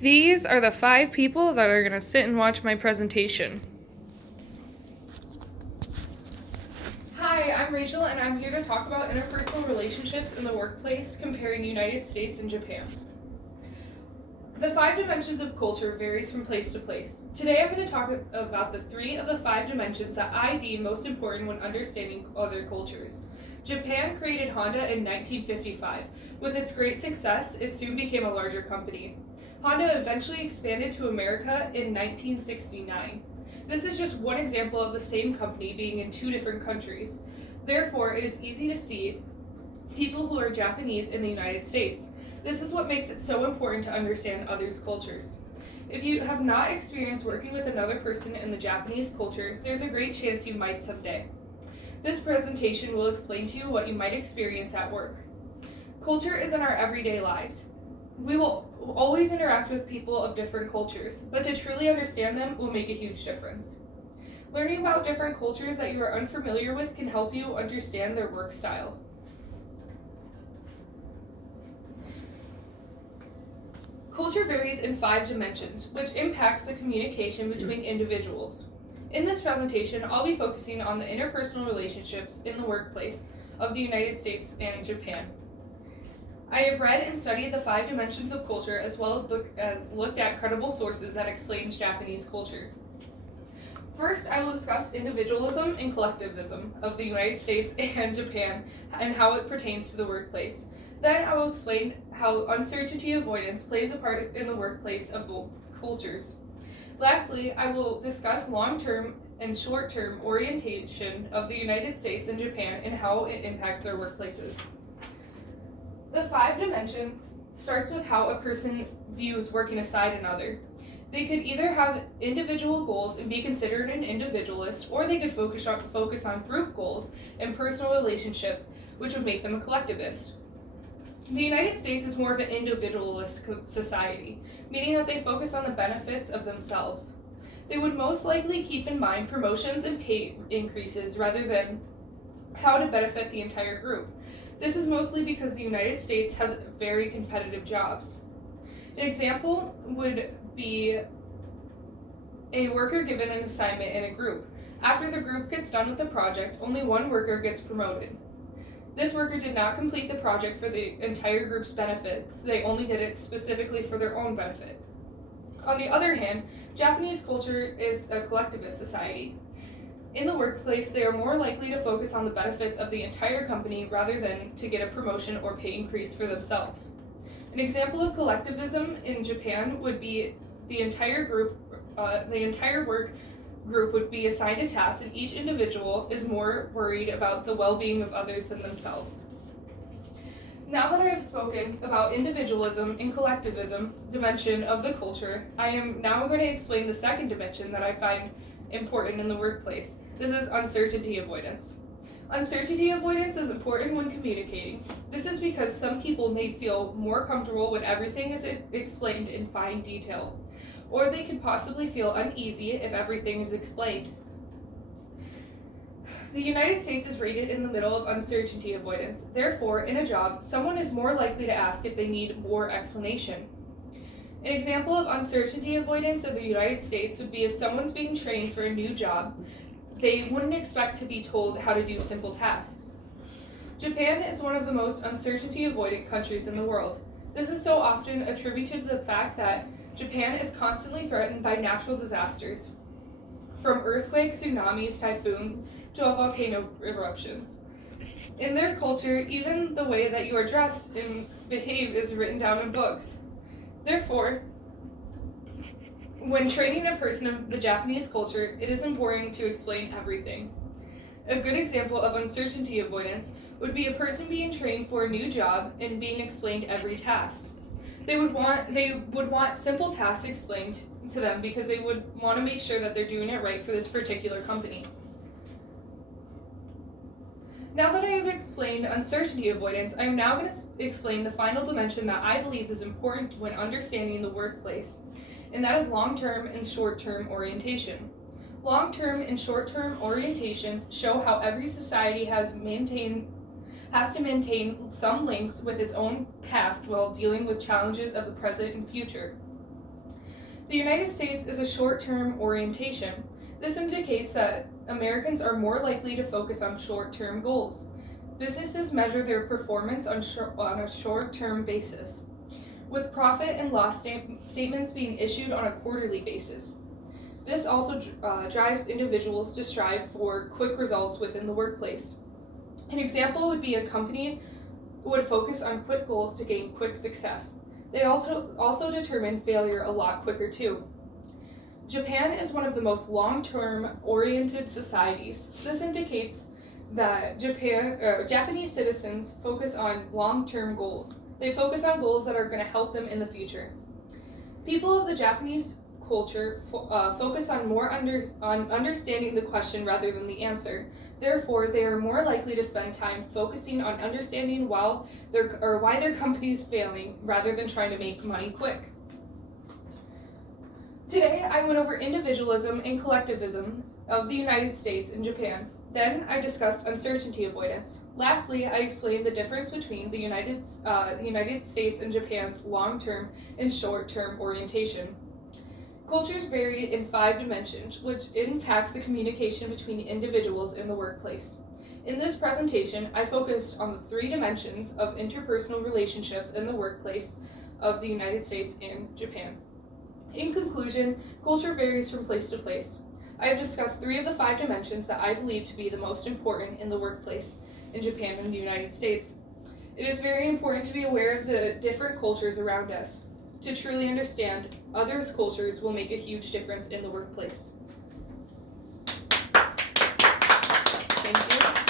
These are the 5 people that are going to sit and watch my presentation. Hi, I'm Rachel, and I'm here to talk about interpersonal relationships in the workplace, comparing United States and Japan. The 5 dimensions of culture varies from place to place. Today I'm going to talk about the 3 of the 5 dimensions that I deem most important when understanding other cultures. Japan created Honda in 1955. With its great success, it soon became a larger company. Honda eventually expanded to America in 1969. This is just one example of the same company being in 2 different countries. Therefore, it is easy to see people who are Japanese in the United States. This is what makes it so important to understand others' cultures. If you have not experienced working with another person in the Japanese culture, there's a great chance you might someday. This presentation will explain to you what you might experience at work. Culture is in our everyday lives. We will always interact with people of different cultures, but to truly understand them will make a huge difference. Learning about different cultures that you are unfamiliar with can help you understand their work style. Culture varies in 5 dimensions, which impacts the communication between individuals. In this presentation, I'll be focusing on the interpersonal relationships in the workplace of the United States and Japan. I have read and studied the 5 dimensions of culture as well as looked at credible sources that explains Japanese culture. First, I will discuss individualism and collectivism of the United States and Japan and how it pertains to the workplace. Then I will explain how uncertainty avoidance plays a part in the workplace of both cultures. Lastly, I will discuss long-term and short-term orientation of the United States and Japan and how it impacts their workplaces. The 5 dimensions starts with how a person views working aside another. They could either have individual goals and be considered an individualist, or they could focus on group goals and personal relationships, which would make them a collectivist. The United States is more of an individualist society, meaning that they focus on the benefits of themselves. They would most likely keep in mind promotions and pay increases rather than how to benefit the entire group. This is mostly because the United States has very competitive jobs. An example would be a worker given an assignment in a group. After the group gets done with the project, only one worker gets promoted. This worker did not complete the project for the entire group's benefits, they only did it specifically for their own benefit. On the other hand, Japanese culture is a collectivist society. In the workplace, they are more likely to focus on the benefits of the entire company rather than to get a promotion or pay increase for themselves. An example of collectivism in Japan would be the entire work group would be assigned a task, and each individual is more worried about the well-being of others than themselves. Now that I have spoken about individualism and collectivism dimension of the culture, I am now going to explain the second dimension that I find important in the workplace. This is uncertainty avoidance. Uncertainty avoidance is important when communicating. This is because some people may feel more comfortable when everything is explained in fine detail, or they could possibly feel uneasy if everything is explained. The United States is rated in the middle of uncertainty avoidance. Therefore, in a job, someone is more likely to ask if they need more explanation. An example of uncertainty avoidance in the United States would be if someone's being trained for a new job, they wouldn't expect to be told how to do simple tasks. Japan is one of the most uncertainty avoidant countries in the world. This is so often attributed to the fact that Japan is constantly threatened by natural disasters, from earthquakes, tsunamis, typhoons, to volcano eruptions. In their culture, even the way that you are dressed and behave is written down in books. Therefore, when training a person of the Japanese culture, it is important to explain everything. A good example of uncertainty avoidance would be a person being trained for a new job and being explained every task. They would want simple tasks explained to them because they would want to make sure that they're doing it right for this particular company. Now that I have explained uncertainty avoidance, I am now going to explain the final dimension that I believe is important when understanding the workplace, and that is long-term and short-term orientation. Long-term and short-term orientations show how every society has to maintain some links with its own past while dealing with challenges of the present and future. The United States is a short-term orientation. This indicates that Americans are more likely to focus on short-term goals. Businesses measure their performance on a short-term basis, with profit and loss statements being issued on a quarterly basis. This also drives individuals to strive for quick results within the workplace. An example would be a company would focus on quick goals to gain quick success. They also determine failure a lot quicker too. Japan is one of the most long-term oriented societies. This indicates that Japanese citizens focus on long-term goals. They focus on goals that are going to help them in the future. People of the Japanese culture focus on understanding the question rather than the answer. Therefore, they are more likely to spend time focusing on understanding why their company is failing rather than trying to make money quick. Today, I went over individualism and collectivism of the United States and Japan. Then, I discussed uncertainty avoidance. Lastly, I explained the difference between the United States and Japan's long-term and short-term orientation. Cultures vary in 5 dimensions, which impacts the communication between individuals in the workplace. In this presentation, I focused on the 3 dimensions of interpersonal relationships in the workplace of the United States and Japan. In conclusion, culture varies from place to place. I have discussed 3 of the 5 dimensions that I believe to be the most important in the workplace in Japan and the United States. It is very important to be aware of the different cultures around us. To truly understand others' cultures will make a huge difference in the workplace.